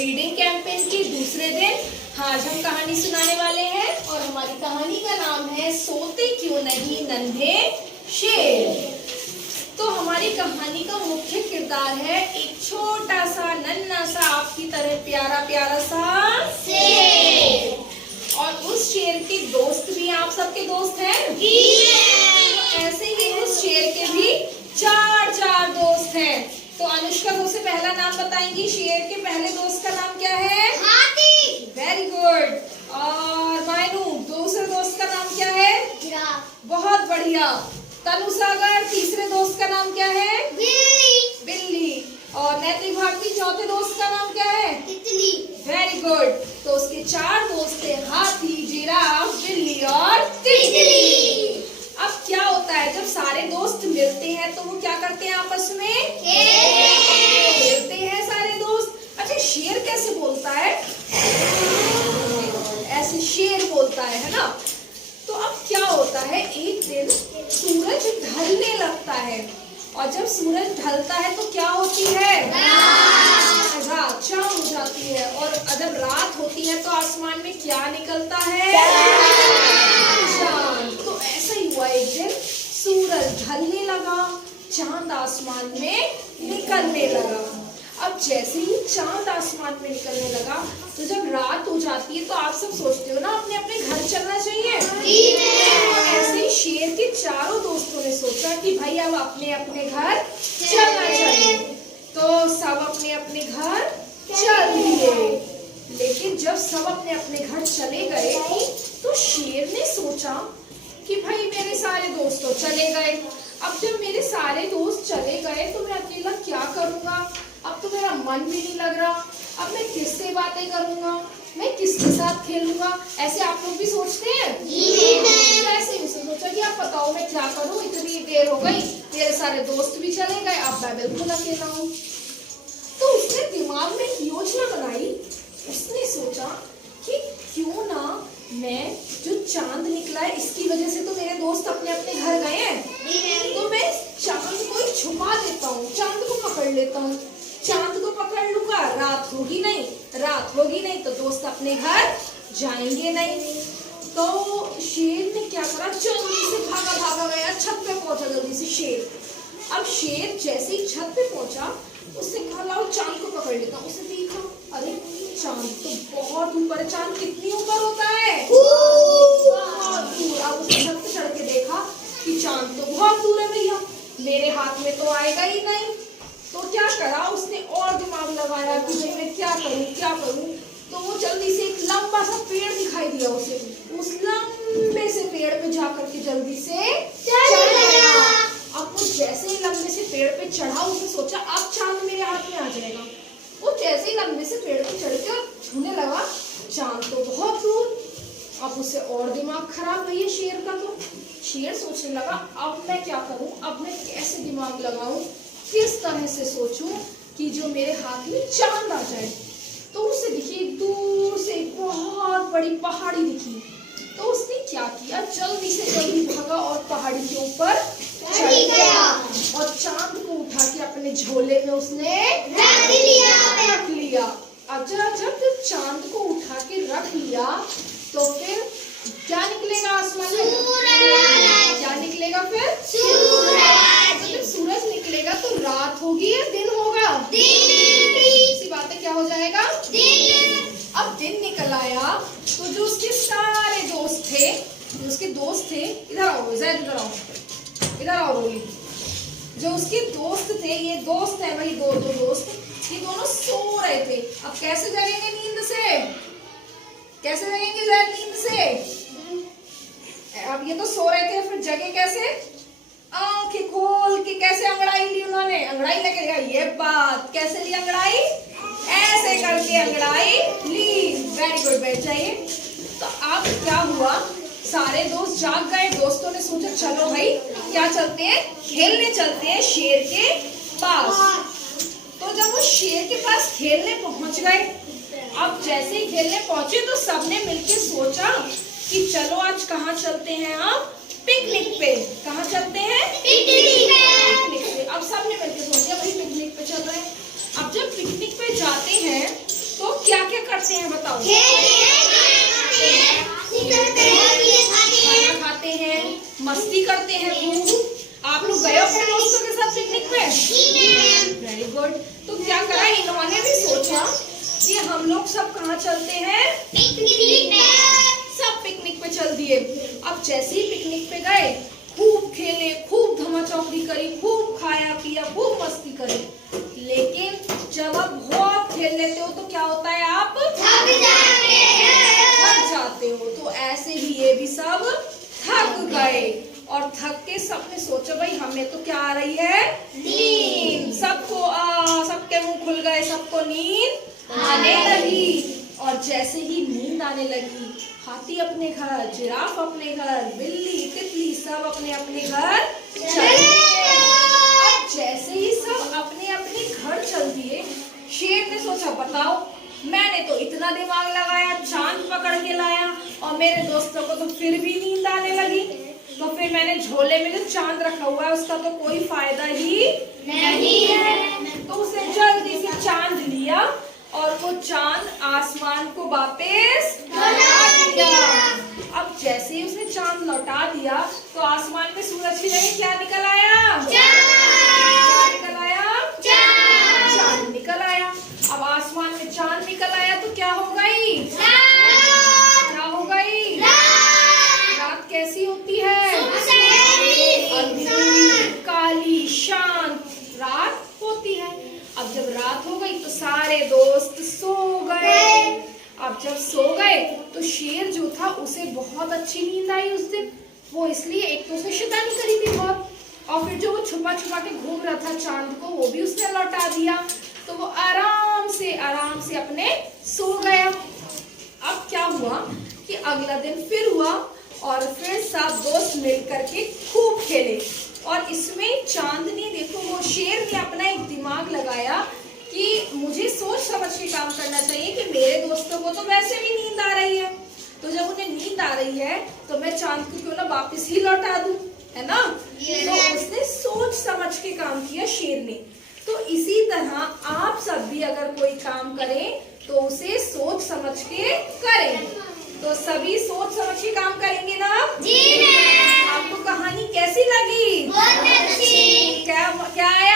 Reading campaign के दूसरे दिन आज हम कहानी सुनाने वाले हैं और हमारी कहानी का नाम है सोते क्यों नहीं नन्हे शेर। तो हमारी कहानी का मुख्य किरदार है एक छोटा सा नन्हा सा आपकी तरह प्यारा प्यारा सा शेर, और उस शेर के दोस्त भी आप सबके दोस्त हैं। तो ऐसे ही उस शेर के भी चार दोस्त हैं। तो अनुष्का सबसे पहला नाम बताएंगी। शेर के पहले दोस्त का नाम क्या है? हाथी। Very good. और मायनू दूसरे दोस्त का नाम क्या है? जिराफ। बहुत बढ़िया। तनु सागर तीसरे दोस्त का नाम क्या है? बिल्ली। बिल्ली। और नैतिक भारती चौथे दोस्त का नाम क्या है? तितली। Very good. तो उसके चार दोस्त थे, हाथी, जिराफ, बिल्ली और तितली। अब क्या होता है जब सारे दोस्त मिलते हैं तो वो क्या करते हैं? आपस में खेलते हैं सारे दोस्त। अच्छा, शेर कैसे बोलता है? ऐसे शेर बोलता है ना। तो अब क्या होता है, एक दिन सूरज ढलने लगता है और जब सूरज ढलता है तो क्या होती है? रात, शाम हो जाती है। और जब रात होती है तो आसमान में क्या निकलता है? चांद। तो ऐसा ही हुआ, एक दिन सूरज ढलने लगा, चांद आसमान में निकलने लगा। अब जैसे ही चांद आसमान में निकलने लगा तो जब रात हो जाती है तो आप सब सोचते हो ना अपने अपने घर चलना चाहिए। तो ऐसे ही शेर के चारों दोस्तों ने सोचा कि भाई अब अपने अपने घर चलना चाहिए। तो सब अपने अपने घर चल दिए। लेकिन जब सब अपने अपने घर चले गए तो शेर ने सोचा कि भाई मेरे सारे दोस्त तो चले गए, अब जब मेरे सारे दोस्त चले गए तो मैं अकेला क्या करूंगा? अब तो मेरा मन भी नहीं लग रहा, अब मैं किससे बातें करूंगा, मैं किसके साथ खेलूंगा? ऐसे आप लोग भी सोचते हैं? ऐसे ही सोचा कि अब बताओ मैं क्या करूं, इतनी देर हो गई, मेरे सारे दोस्त भी चले गए, अब मैं बिल्कुल अकेला हूँ। तो उसने दिमाग में एक योजना बनाई। उसने सोचा कि क्यों ना मैं जो चांद निकला है इसकी वजह से तो मेरे दोस्त अपने अपने घर गए हैं, तो मैं चांद को ही छुपा देता हूँ, चांद को पकड़ लेता हूँ। चांद को पकड़ लूंगा, रात होगी नहीं तो दोस्त अपने घर जाएंगे नहीं। तो शेर ने क्या करा, जल्दी से भागा गया, छत पे पहुंचा जल्दी से शेर। अब शेर जैसे ही छत पे पहुंचा उसने कहा लाओ चांद को पकड़ लेता हूँ। उसने देखा, अरे चांद तो बहुत ऊपर है। चांद कितनी ऊपर होता है? बहुत दूर। अब उसने छत पे चढ़ के देखा कि चांद तो बहुत दूर है भैया, मेरे हाथ में तो आएगा ही नहीं। तो क्या करा उसने, और दिमाग लगाया कि भाई मैं क्या करूं। तो वो जल्दी से एक लंबा सा पेड़ दिखाई दिया उसे, उस लंबे से पेड़ पे जाकर के जल्दी से चढ़ गया। अब वो जैसे ही लंबे से पेड़ पे चढ़ा उसने सोचा अब चांद मेरे हाथ में आ जाएगा। वो जैसे ही लंबे से पेड़ पे चढ़ के छूने लगा, चांद तो बहुत दूर। अब उसे और दिमाग खराब भैया शेर का। तो शेर सोचने लगा अब मैं क्या करूं, अब मैं कैसे दिमाग लगाऊं, किस तरह से सोचूं कि जो मेरे हाथ में चांद आ जाए। तो उसे दिखी दूर से बहुत बड़ी पहाड़ी दिखी। तो उसने क्या किया, जल्दी से जल्दी भागा और पहाड़ी के ऊपर चढ़ गया और चांद को उठा के अपने झोले में उसने रख लिया। अब जब चांद को उठा के रख लिया तो फिर क्या निकलेगा आसमान में? क्या निकलेगा फिर? जब सूरज निकलेगा तो रात होगी या दिन होगा? इसी बात है, क्या हो जाएगा? दिन। अब दिन निकल आया तो जो उसके सारे दोस्त थे, इधर आओ जैद, इधर आओ रोली। जो उसके दोस्त थे, ये दोस्त है भाई, दो दोस्त, ये दोनों सो रहे थे। अब कैसे जगेंगे नींद से? कैसे जगेंगे जैद नींद से? अब ये तो सो रहे थे, फिर जगे कैसे? आंखें खोल के कैसे अंगड़ाई ली उन्होंने? अंगड़ाई लगेगा, ये बात। कैसे ली अंगड़ाई? ऐसे करके अंगड़ाई ली। वेरी गुड, बैठ जाइए। तो अब क्या हुआ, सारे दोस्त जाग गए। दोस्तों ने सोचा चलो भाई क्या चलते हैं, खेलने चलते हैं शेर के पास। तो जब वो शेर के पास खेलने पहुंच गए, अब जैसे ही खेलने पहुंचे तो सबने मिलके सोचा कि चलो आज कहाँ चलते हैं, आप पिकनिक पे। कहाँ चलते हैं? पिकनिक पे। अब सबने मिलके सोचा भाई पिकनिक पे चल रहे हैं। अब जब पिकनिक पे जाते हैं तो करते हैं बताओ? खाना खाते हैं, मस्ती करते हैं खूब। आप लोग गए अपने दोस्तों के साथ पिकनिक पे? Very good. तो क्या करा, इन्होंने भी सोचा कि हम लोग सब कहाँ चलते हैं? सब पिकनिक पे चल दिए। अब जैसे ही पिकनिक पे गए, खूब खेले, खूब धमाचौकड़ी करी, खूब खाया पिया, खूब मस्ती करी। लेकिन जब आप बहुत खेल लेते हो तो क्या होता है, आप थक जाते हो। तो ऐसे ही ये भी सब थक गए और थक के सबने सोचा भाई हमें तो क्या आ रही है, नींद। सबके मुंह खुल गए, सबको नींद आने लगी। और जैसे ही नींद आने लगी, हाथी अपने घर, जिराफ अपने घर, बिल्ली तितली सब अपने अपने घर चले। अब जैसे ही सब अपने अपने घर चल दिए, शेर ने सोचा बताओ, मैंने तो इतना दिमाग लगाया, चांद पकड़ के लाया और मेरे दोस्तों को तो फिर भी नींद आने लगी। तो फिर मैंने झोले में जो चांद रखा हुआ है उसका तो कोई फायदा ही नहीं है। तो उसने जल्दी से चांद लिया और वो चांद आसमान को वापस लौटा दिया। अब जैसे ही उसने चांद लौटा दिया तो आसमान में सूरज की जगह क्या निकल आया? क्या निकल आया? चांद निकल आया। अब आसमान में चांद निकल आया तो क्या हो गई? क्या हो गई? रात कैसी होती है? अंधेरी, काली, शांत रात होती है। अब जब रात हो गई तो सारे दोस्त सो गए। अब जब सो गए तो शेर जो था उसे बहुत अच्छी नींद आई उस दिन। वो इसलिए, एक तो उसने शैतानी करी थी बहुत, और फिर जो वो छुपा छुपा के घूम रहा था चांद को, वो भी उसने लौटा दिया। तो वो आराम से अपने सो गया। अब क्या हुआ कि अगला दिन फिर हुआ और फिर सब दोस्त मिलकर के खूब खेले। और इसमें चांदनी, देखो वो शेर ने अपना एक दिमाग लगाया कि मुझे सोच समझ के काम करना चाहिए कि मेरे दोस्तों को तो वैसे भी नींद आ रही है, तो जब उन्हें नींद आ रही है तो मैं चांद को क्यों ना वापस ही लौटा दूं, है ना? तो उसने सोच समझ के काम किया शेर ने। तो इसी तरह आप सब भी अगर कोई काम करें तो उसे सोच समझ के करें। तो सभी सोच समझ के काम करेंगे ना? जी। आपको कहानी कैसी लगी? बहुत अच्छी। क्या है?